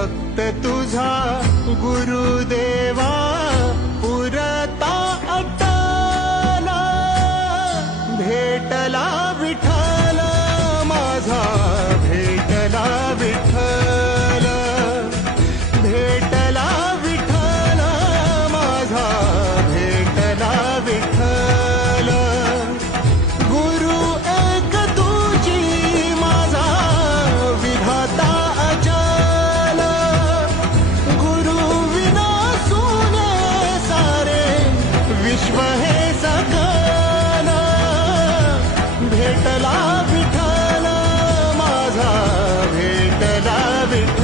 भक्त तुझा गुरुदेवा पुरता अट्टाला भेटला विठ्ठल माझा भेटला विठ्ठल भेटला विठ्ठल माझा भेटला विठ्ठल गुरु एक तुझी माझा विधाता अचल गुरु विना सुने सारे विश्व हे सकल भेटला विठ्ठल माझा भेटला विठ्ठल